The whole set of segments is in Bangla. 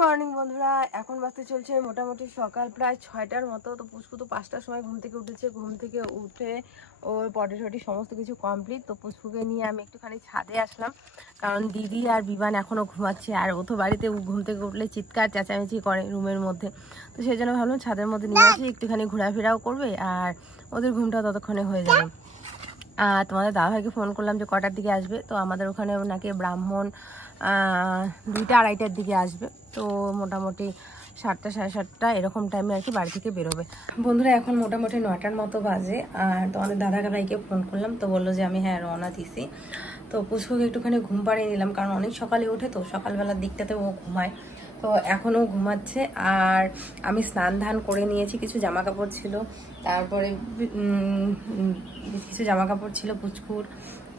মর্নিং বন্ধুরা, এখন বাজতে চলছে মোটামুটি সকাল প্রায় 6টার মতো। তো পুষ্পু তো 5টার সময় ঘুম থেকে উঠেছে। ঘুম থেকে উঠে ওর পটি টটি সমস্ত কিছু কমপ্লিট। তো পুষ্পুকে নিয়ে আমি একটুখানি ছাদে আসলাম, কারণ দিদি আর বিবান এখনও ঘুমাচ্ছে। আর ও তো বাড়িতে ঘুম থেকে উঠলে চিৎকার চেঁচামেচি করে রুমের মধ্যে। তো সেই জন্য ভাবলাম ছাদের মধ্যে নিয়ে আসি, একটুখানি ঘোরাফেরাও করবে আর ওদের ঘুমটা ততক্ষণে হয়ে যাবে। আর তোমাদের দাদাভাইকে ফোন করলাম যে কটার দিকে আসবে। তো আমাদের ওখানে ওনাকে ব্রাহ্মণ 2টা 2:30টার দিকে আসবে। তো মোটামুটি 7টা 7:30 এরকম টাইমে আর কি বাড়ি থেকে বেরোবে। বন্ধুরা এখন মোটামুটি 9টার মতো বাজে। আর তোমাদের দাদাভাইকে ফোন করলাম, তো বললো যে আমি রওনা দিছি। তো পুষ্পকে একটুখানি ঘুম পাড়িয়ে নিলাম, কারণ অনেক সকালে ওঠে, তো সকালবেলার দিকটাতে ও ঘুমায়। তো এখনও ঘুমাচ্ছে। আর আমি স্নান ধান করে নিয়েছি, কিছু জামা কাপড় ছিল, তারপরে কিছু জামা কাপড় ছিল পুচকুর,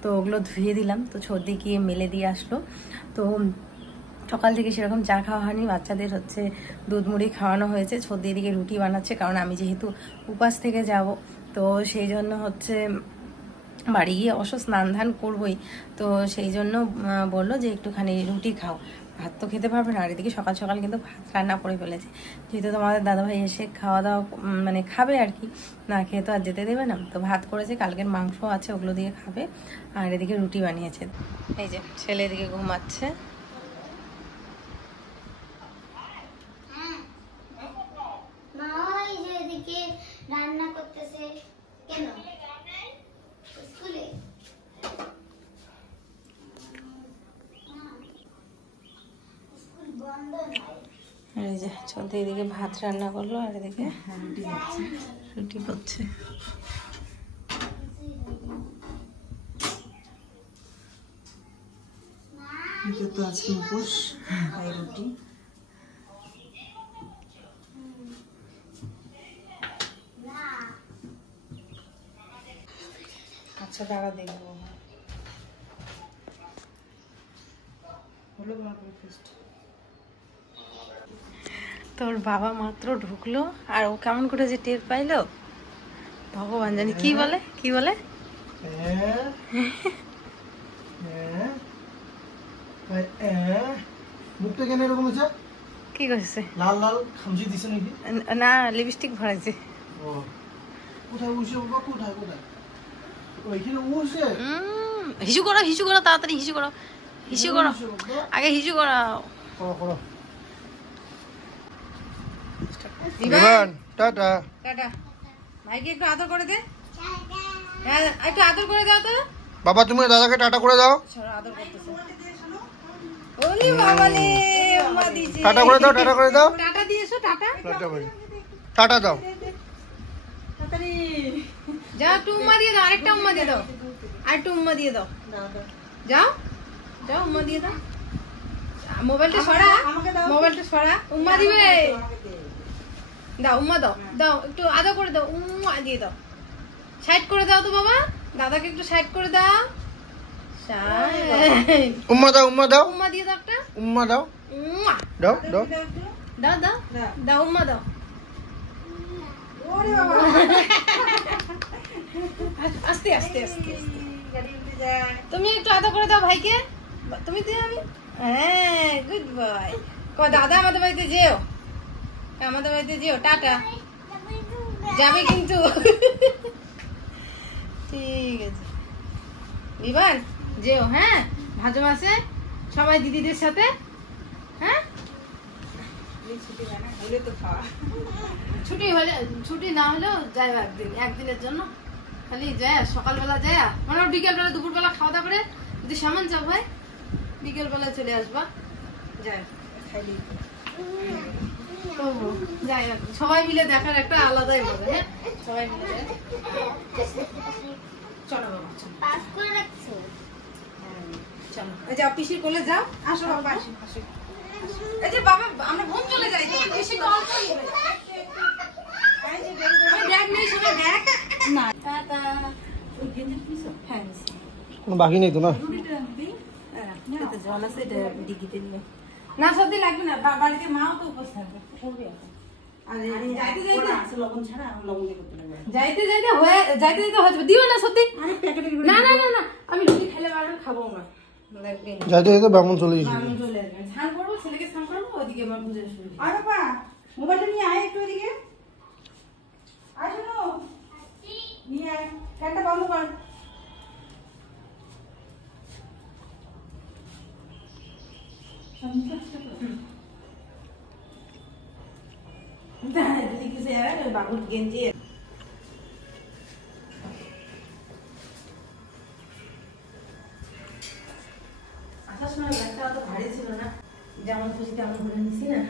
তো ওগুলো ধুয়ে দিলাম। তো ছর্দি গিয়ে মেলে দিয়ে আসলো। তো সকাল থেকে সেরকম চা খাওয়া হয়নি, বাচ্চাদের হচ্ছে দুধ মুড়ি খাওয়ানো হয়েছে। ছর্দি এদিকে রুটি বানাচ্ছে, কারণ আমি যেহেতু উপাস থেকে যাব, তো সেই জন্য হচ্ছে বাড়ি গিয়ে অবশ্য স্নান ধান করবোই। তো সেই জন্য বললো যে একটুখানি রুটি খাও, ভাত তো খেতে পারবে না। আর এদিকে সকাল সকাল কিন্তু ভাত রান্না করে ফেলেছে, যেহেতু তোমাদের দাদাভাই এসে খাওয়া দাওয়া মানে খাবে আর কি, না খেয়ে তো আর যেতে দেবে না। তো ভাত করেছে, কালকের মাংস আছে, ওগুলো দিয়ে খাবে। আর এদিকে রুটি বানিয়েছে। এই যে ছেলে এদিকে ঘুমাচ্ছে। রান্না করতেছে কেন স্কুলে? এই যে চলতে এদিকে ভাত রান্না করলো, আর এদিকে রুটি করছে। তো আজকে উপোস, তাই রুটি। আচ্ছা দাঁড়া দেখবো। তোর বাবা মাত্র ঢুকলো, আর ও কেমন করে যে টের পাইলো ভগবান জানি। কি বলে কি বলে? মুখটা কেন এরকম হচ্ছে? কি করছে? লাল লাল খামচি দিছে নাকি? না, লিপস্টিক ভরাইছে। ও কোথায় উঠছে বাবা? কোথায় কোথায়? ওইখানে উঠছে। হিসু করো, হিসু করো, তাড়াতাড়ি হিসু করো, হিসু করো, আগে হিসু করো। করো বিমান টাটা টাটা। ভাইকে একটু আদর করে দে। হ্যাঁ একটু আদর করে দাও তো। বাবা, তুমি দাদাকে টাটা করে দাও। আদর করতেছে। ওলি বাবা রে, উম্মা দিছি। টাটা করে দাও, টাটা করে দাও। টাটা দিয়েছো? টাটা টাটা করে টাটা দাও। তাড়াতাড়ি যাও, একটু উম্মা দিয়ে দাও, আরেকটা উম্মা দিয়ে দাও, আরেকটু উম্মা দিয়ে দাও। যাও যাও, উম্মা দিয়ে দাও। মোবাইলটা সরা, মোবাইলটা সরা। উম্মা দিবে, দাও উম্মা দাও, দাও একটু আদর করে দাও, উম্মা দিয়ে দাও। সাইড করে দাও তো বাবা, দাদাকে একটু সাইড করে দাও। উম্মা দাও, উম্মা দাও, উম্মা দিয়ে দাও একটা, উম্মা দাও, উম্মা দাও দাও দাও দাও দাও, উম্মা দাও। আস্তে আস্তে আস্তে তুমি একটু আদর করে দাও ভাইকে। তুমি দিয়ে আমি, হ্যাঁ গুড বয়। দাদা আমাদের বাড়িতে যেও, আমাদের বাড়িতে যেও। টাটা। যাবে কিন্তু। ঠিক আছে বিবান, যেও। হ্যাঁ ভাদ্র মাসে সবাই দিদিদের সাথে। হ্যাঁ ছুটি হলে, ছুটি না হলেও যাই একদিনের জন্য, খালি যায় সকালবেলা যায়, মানে বিকেলবেলা দুপুরবেলা খাওয়া দাওয়া করে যদি সামান চাপ হয় বিকেলবেলা চলে আসবা। যায় যাই, সবাই মিলে দেখার একটা আলাদাই হবে। হ্যাঁ সবাই মিলে চলো বাবা, চলো এই যে পিসির কোলে যাও। আসো বাবা, আসো আসো। এই যে বাবা আমরা বোন চলে যাই তো, পিসি তো অল্প ব্যাগ নেই, সবাই ব্যাগ না। টাটা। ওই গেঞ্জির পিস হ্যাঁ কোনো বাকি নেই তো না? না সত্যি লাগবে না, বাড়িতে মাও তো উপোস থাকবে। যাইতে যাইতে হয়ে যাইতে যাইতে হয়ে যাবে। দিও না সত্যি। না না না না, আমি রুটি খেলে খাবো না। যাইতে যাইতে ব্রাহ্মণ চলে এসেছে। স্নান করবো, ছেলেকে স্নান করবো, দিকে আমার পূজা শুরু। আর বাবা মোবাইলটা নিয়ে আয় একটু এদিকে আয় শোনো নিয়ে আয় ফ্যানটা বন্ধ কর দিদি কিসে যাবে বাবুর গেঞ্জি আসার সময় ব্যাগটা অত ভারী ছিল না, যেমন খুশি তেমন করে নিছি না।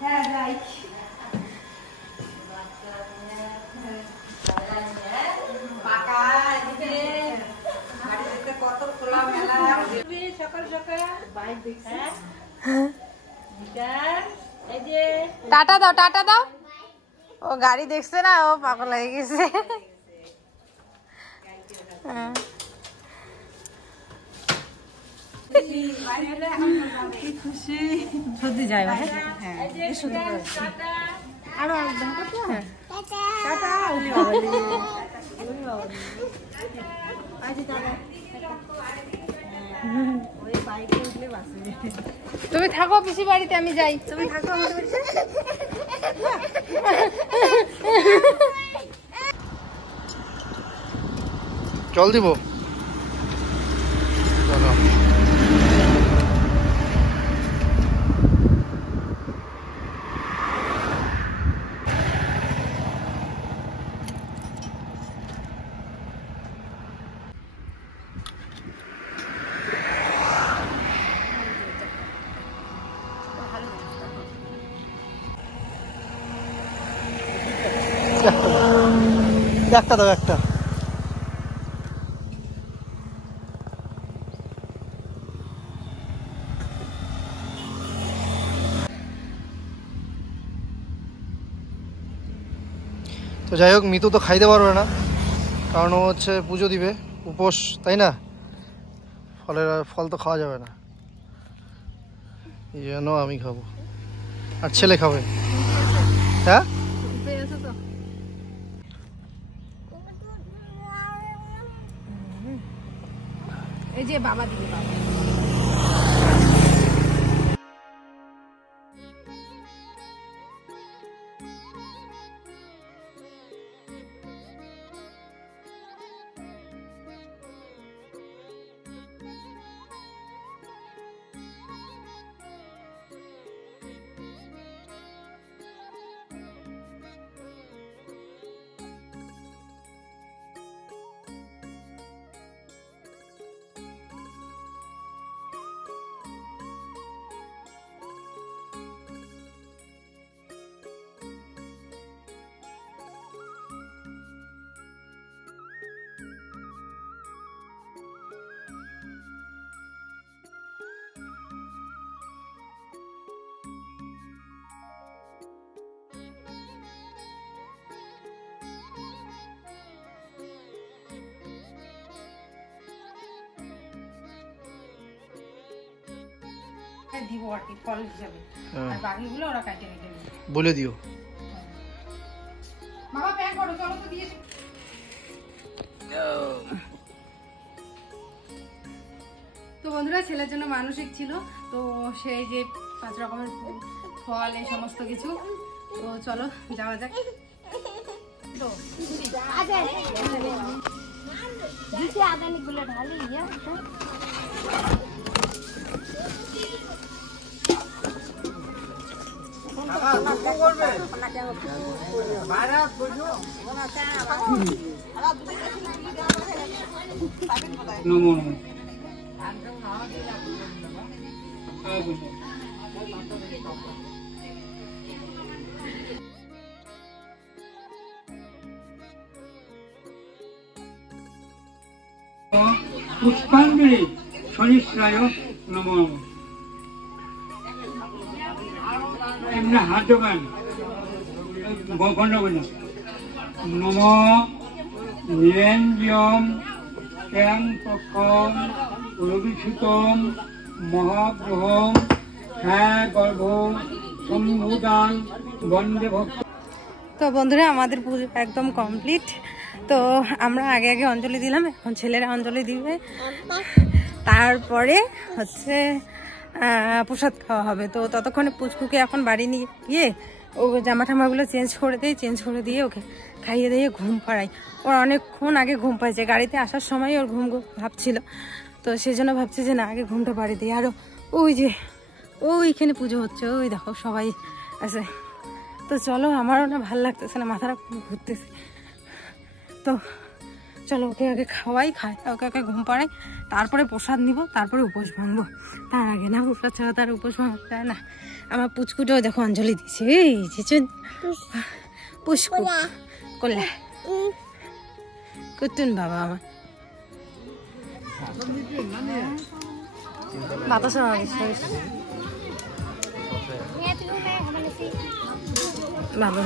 হ্যাঁ যাই সকাল সকাল বাইক দেখছি টাটা দাও, টাটা দাও। ও গাড়ি দেখছে না, ও পাগল হয়ে গেছে। কি খুশি সত্যি যাই হ্যাঁ আরো টাটা ওই বাইকে উঠলে বাসে তুমি থাকো পিসি বাড়িতে, আমি যাই। তুমি থাকো আমাদের বাড়িতে জল দিব চলো। একটা দাও একটা। তো যাই হোক, মিতু তো খাইতে পারবে না, কারণ ও হচ্ছে পুজো দিবে, উপোস, তাই না? ফল তো খাওয়া যাবে না, এই জন্য আমি খাবো আর ছেলে খাবে। হ্যাঁ এই যে বাবা দিকে বাবা দিব আর কি ফল হিসাবে, আর বাকিগুলো ওরা কাটে কেটে নেবে। বলে দিও বাবা প্যাক করো, চলো তো দিয়েছি। তো বন্ধুরা, ছেলের জন্য মানসিক ছিল, তো সেই যে 5 রকমের ফল, এই সমস্ত কিছু। তো চলো যাওয়া যাক। আদানিগুলো ঢালি পুষ্পাঞ্জলি শনিশ্রায় নমঃ। এমনি হাত দোকান গন্ডগোল নম নিরঞ্জম ক্যাং পক্ষম রবিসুতম মহাগ্রহম হ্যাঁ গর্ভ সম্ভুদান বন্দে ভক্ত। তো বন্ধুরা, আমাদের পুজো একদম কমপ্লিট। তো আমরা আগে আগে অঞ্জলি দিলাম, এখন ছেলেরা অঞ্জলি দিবে, তারপরে হচ্ছে প্রসাদ খাওয়া হবে। তো ততক্ষণে পুচকুকে এখন বাড়ি নিয়ে গিয়ে ও জামা ঠামাগুলো চেঞ্জ করে দিই, চেঞ্জ করে দিয়ে ওকে খাইয়ে দিয়ে ঘুম পাড়াই। ওর অনেকক্ষণ আগে ঘুম পাইছে, গাড়িতে আসার সময় ওর ঘুম ভাবছিল, তো সেই জন্য ভাবছি যে না আগে ঘুমটা পাড়ি দিই। আর ওই যে ওইখানে পুজো হচ্ছে, ওই দেখো সবাই আছে। তো চলো, আমারও না ভালো লাগতেছে না, মাথাটা ঘুরতেছে। তো চলো ওকে আগে খাওয়াই, ওকে আগে ঘুম পাড়াই, তারপরে প্রসাদ নিব, তারপরে উপোস ভাঙবো। তার আগে না প্রসাদ ছাড়া তার উপোস ভাঙা যায় না। আমার পুচকুটাও দেখো অঞ্জলি দিচ্ছে, এই যে পুষ্পু করলে কুতুন বাবা আমার বাতাস বাবা।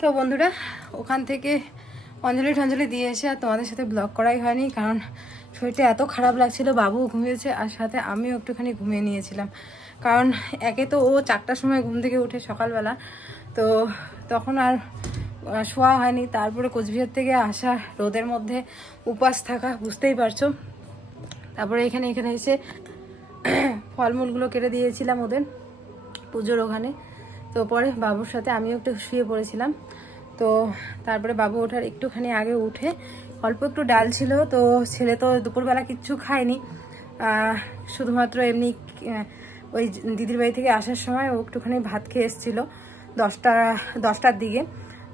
তো বন্ধুরা, ওখান থেকে অঞ্জলি টঞ্জলি দিয়ে এসে আর তোমাদের সাথে ব্লগ করাই হয়নি, কারণ শরীরটা এত খারাপ লাগছিল। বাবুও ঘুমিয়েছে আর সাথে আমিও একটুখানি ঘুমিয়ে নিয়েছিলাম, কারণ একে তো ও 4টার সময় ঘুম থেকে উঠে সকালবেলা, তো তখন আর শোয়া হয়নি। তারপরে কোচবিহার থেকে আসা, রোদের মধ্যে উপাস থাকা, বুঝতেই পারছো। তারপরে এখানে এসে ফলমূলগুলো কেটে দিয়েছিলাম ওদের পুজোর ওখানে। তো পরে বাবুর সাথে আমিও একটু শুয়ে পড়েছিলাম। তো তারপরে বাবু ওঠার একটুখানি আগে উঠে অল্প একটু ডাল ছিল, তো ছেলে তো দুপুরবেলা কিচ্ছু খায়নি, শুধুমাত্র এমনি ওই দিদির বাড়ি থেকে আসার সময় ও একটুখানি ভাত খেয়ে এসেছিলো 10টার দিকে,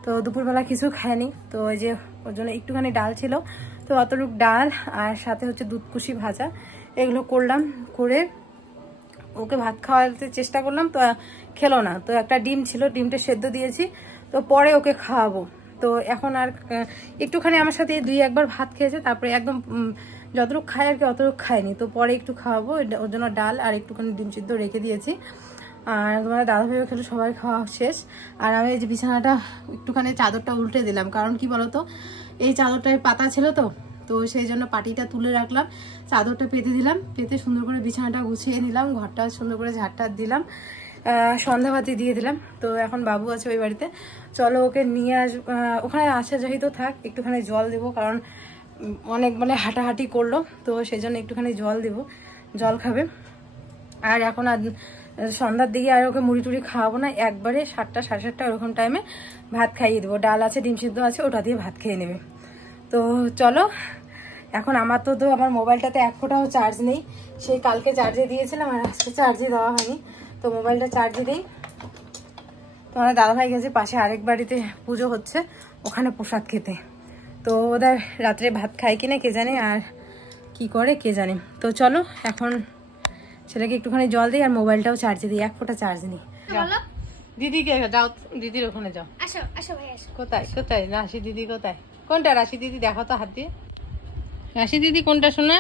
তো দুপুরবেলা কিছু খায়নি। তো ওই যে ওর জন্য একটুখানি ডাল ছিল, তো অতটুক ডাল আর সাথে হচ্ছে দুধকুশি ভাজা এগুলো করলাম, করে ওকে ভাত খাওয়াতে চেষ্টা করলাম, তো খেলো না। তো একটা ডিম ছিল, ডিমটা সেদ্ধ দিয়েছি, তো পরে ওকে খাওয়াবো। তো এখন আর একটুখানি আমার সাথে 2-1বার ভাত খেয়েছে, তারপরে একদম যতটুকু খায় আর কি অতটুকু খায়নি। তো পরে একটু খাওয়াবো, ওর জন্য ডাল আর একটুখানি ডিম সিদ্ধ রেখে দিয়েছি। আর তোমার দাদা ভাইও খেলে, সবাই খাওয়া শেষ। আর আমি এই যে বিছানাটা একটুখানি চাদরটা উল্টে দিলাম, কারণ কি বলতো, এই চাদরটায় পাতা ছিল তো সেই জন্য পাটিটা তুলে রাখলাম, চাদরটা পেতে দিলাম, পেতে সুন্দর করে বিছানাটা গুছিয়ে নিলাম, ঘরটা সুন্দর করে ঝাড়টা দিলাম, সন্ধ্যাবাতি দিয়ে দিলাম। তো এখন বাবু আছে ওই বাড়িতে, চলো ওকে নিয়ে ওখানে আসা যেহেতু থাক, একটুখানি জল দেবো, কারণ অনেক হাঁটাহাঁটি করলো, তো সেই জন্য একটুখানি জল দেবো, জল খাবে। আর এখন আর সন্ধ্যার দিকে আর ওকে মুড়ি টুড়ি খাওয়াবো না, একবারে 7টা 7:30 ওরকম টাইমে ভাত খাইয়ে দেবো। ডাল আছে, ডিম সিদ্ধ আছে, ওটা দিয়ে ভাত খেয়ে নেবে। তো চলো, এখন আমার তো আমার মোবাইলটাতে 1 ফোঁটাও চার্জ নেই, সেই কালকে চার্জে দিয়েছিলাম আর আজকে চার্জে দেওয়া হয়নি। তো মোবাইলটা চার্জে দিই। তোমার দাদাভাই গেছে পাশে আরেক বাড়িতে পুজো হচ্ছে, ওখানে প্রসাদ খেতে। তো ওদের রাত্রে ভাত খায় কিনা কে জানে, আর কি করে কে জানে। তো চলো এখন ছেলেকে একটুখানি জল দিই আর মোবাইলটাও চার্জে দিই, 1 ফোঁটা চার্জ নেই। দিদিকে যাও, দিদির ওখানে যাও। আসো আসো ভাই আসো। কোথায় কোথায় রাশি দিদি কোথায়? কোনটা রাশি দিদি? দেখো তো হাত দিয়ে, রাশি দিদি কোনটা শোনা?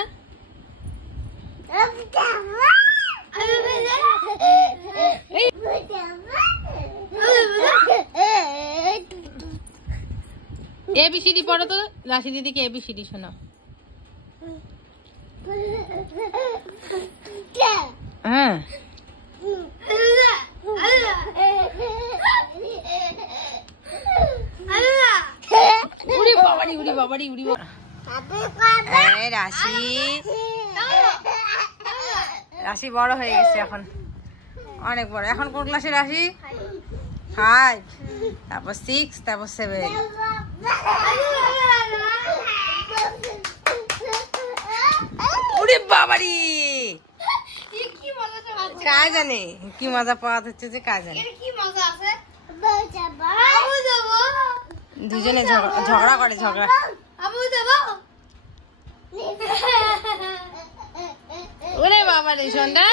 ABCD পড়ো তো, রাশি দিদিকে ABCD শোনাও। হ্যাঁ, উড়ি বাবারি উড়ি বাবারি উড়ি রাশি, রাশি বড় হয়ে গেছে এখন, অনেক বড়। এখন কোন ক্লাসে রাশি? 5, তারপর 6, তারপর 7। উড়ি বাবারি, কাজ জানে কি মজা পাওয়া হচ্ছে, যে কাজ জানে। দুজনে ঝগড়া করে, ঝগড়া। ওরে বাবা রে সন্ধ্যা,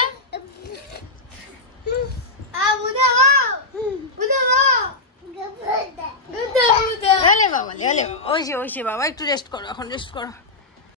ওই বাবা একটু রেস্ট করো, এখন রেস্ট করো।